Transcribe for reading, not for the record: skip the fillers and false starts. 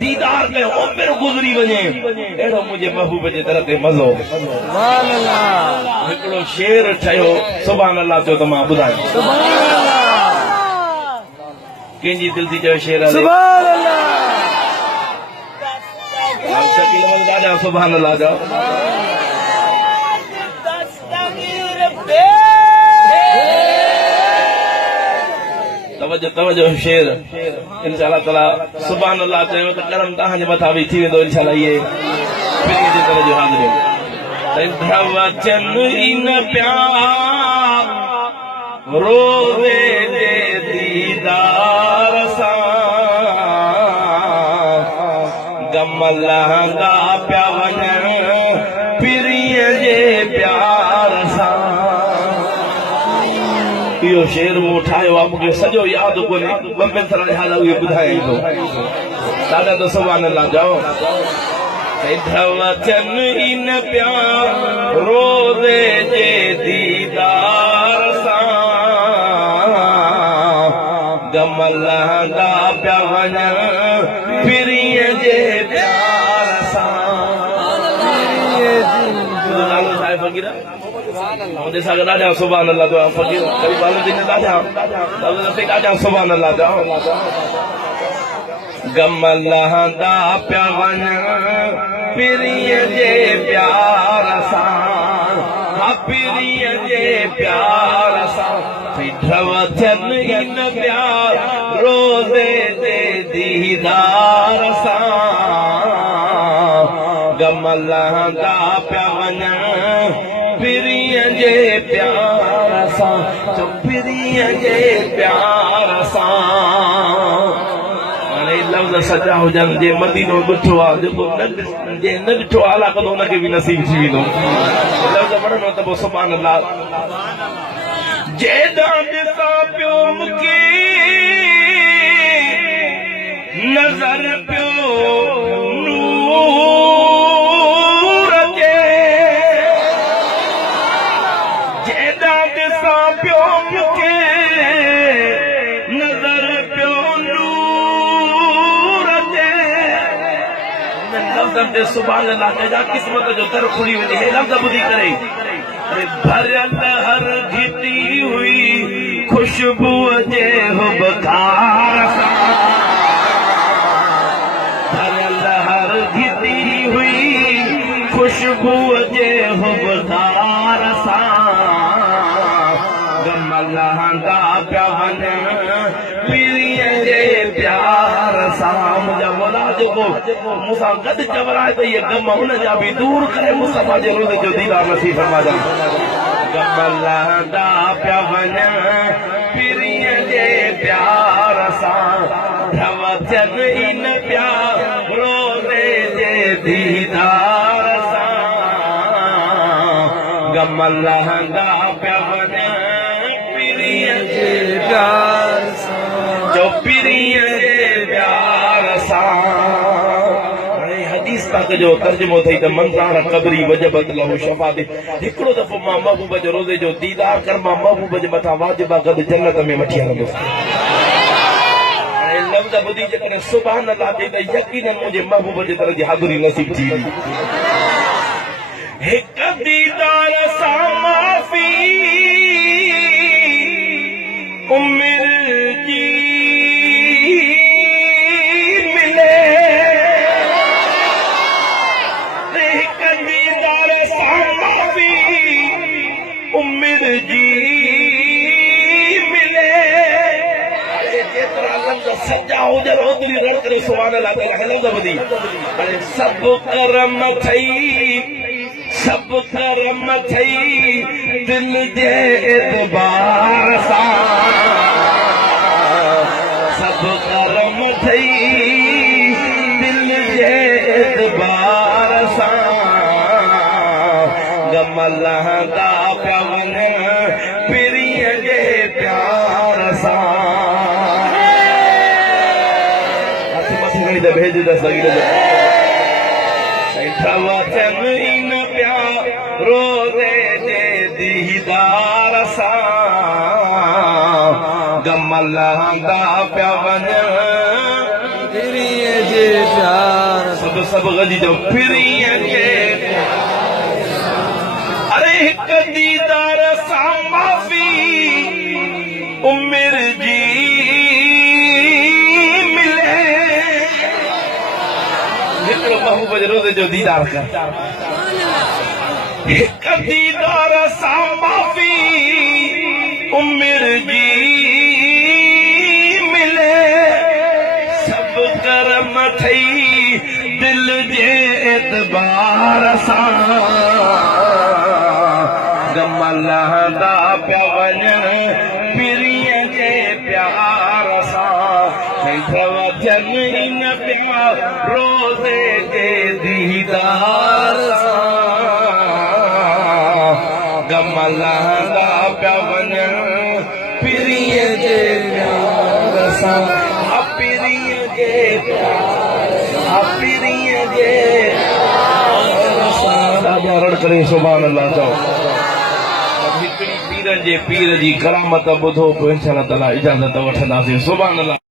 दीदार कयो उमिरि गुज़री वञे अहिड़ो मुंहिंजे महबूब जे दर ते मज़ो हिकिड़ो शेर ठहियो सुभान अल्लाह चयो त मां ॿुधायां कंहिंजी दिलि थी चयो शेर सुभान अल्लाह सुभान अल्लाह जाओ तवज्जो तवज्जो शेर इंशाअल्लाह ताला सुभान अल्लाह चयो त करम तव्हांजे मथां बि थी वेंदो इंशाअल्लाह इहे फिरी जी तरह जो हाज़िर वचन इन प्यार रोज़े जे दीदार सां गम लहंगा पिया वञण पिरीअ जे प्यार सां इहो शेर मूं ठाहियो आहे मूंखे सॼो यादि कोन्हे ॿ मिंट हाल उहे ॿुधायां थो ॾाढा त सुभान अल्लाह चओ वचन इन प्यार रोज़े जे दीदार सां गम लहंगा पिया वञण पिरीअ जे प्यार सां ॾाढा सुभान अल्लाह तो फकीर करीब ॾाढा सुभान अल्लाह जाओ गम लहंदा पिया वञण पिरीअ जे प्यार सां पिरीअ जे प्यार सां वचन इन प्यार रोज़े जे दीदार सां गम लहंदा पिया वञण पिरीअ जे प्यार सां पिरीअ जे प्यार सां लफ़्ज़ सचा हुजनि जे मदीनो ॾिठो आहे जेको जे न ॾिठो आहे अलाह कंदो हुनखे बि नसीब थी वेंदो लफ़्ज़ पढ़ंदो त पोइ सुभान अल्लाह जेॾां ॾिसां पियो मूंखे नज़र पियो नूर जे जेॾां ॾिसां पियो मूंखे नज़र पियो सुभान अल्लाह तेजा किस्मत जो दर खुली वेंदी हे लफ़्ज़ ॿुधी करे भरियल हर घिटी हुई खुशबूअ जे हुबकार सां भरियल हर घिटी हुई खुशबूअ जे हुबकार सां गम लहंदा पिया वञण पिरीअ जे प्यार सां मुंहिंजा मौला जेको मूंसां गॾु चवराए त इहे गम हुनजा बि दूर करे मुस्तफ़ा जे रोज़े जो दीदार नसीब फरमाइजां गम लहंदा पिया वञण पिरीअ जे प्यार सां वचन इन प्यार रोज़े जे दीदार सां गम लहंदा पिया वञण पिरीअ जे प्यार सां जो पिरीअ जे प्यार सां हदीस तक जो तर्जुमो थई त मंज़ार क़बरी वजबत लहू शफात हिकिड़ो दफ़ो मां महबूब जे रोज़े जो दीदार कर मां महबूब जे मथां वाजिबा गॾु जन्नत में वठी हलंदुसि लफ़्ज़ ॿुधी जेकॾहिं सुभान अल्लाह चई त यकीनन मुंहिंजे महबूब जे तरफ़ जी हाज़िरी नसीब थी वेंदी हिकु दीदार सां माफ़ी उमिरि जी मिले हिकु दीदार सां माफ़ी उमिरि जी मिले जेतिरा लफ़्ज़ सजा हुजनि ओतिरी रड़ करे सुभान अल्लाह ताला लफ़्ज़ ॿुधी सभु करम थई सभु करम थई दिल जे एतबार सां सभु करम थई दिल जे एतबार सां गम लहंदा पिया वञण पिरीअ जे प्यार सां हथ मथे खणी त भेज दस लॻी वचन इन प्यार रोज़े जे दीदार सां गम लहंदा पिया वञण पिरीअ जे प्यार सब गजी जो पिरिय के अरे हिक दीदार सां माफ़ी उमिर जी मिले हिकिड़ो महबूब जे रोज़े जो दीदार कर हिक दीदार सां माफ़ी उमिर जी मिले सब करम थई दिल जे एतबार सां गम लहंदा पिया वञनि पिरीअ जे प्यार सां वचन ई न पिया रोज़े जे दीदार सां गम लहंदा पिया वञनि पिरीअ जे प्यार सां पिरीअ जे प्यार पिरीअ जे प्यार रड़ करे सुभान अल्लाह चओ हिकिड़ी पीरनि जे पीर जी करामत ॿुधो पोइ इंशाअल्लाह ताला इजाज़त वठंदासीं सुभान अल्लाह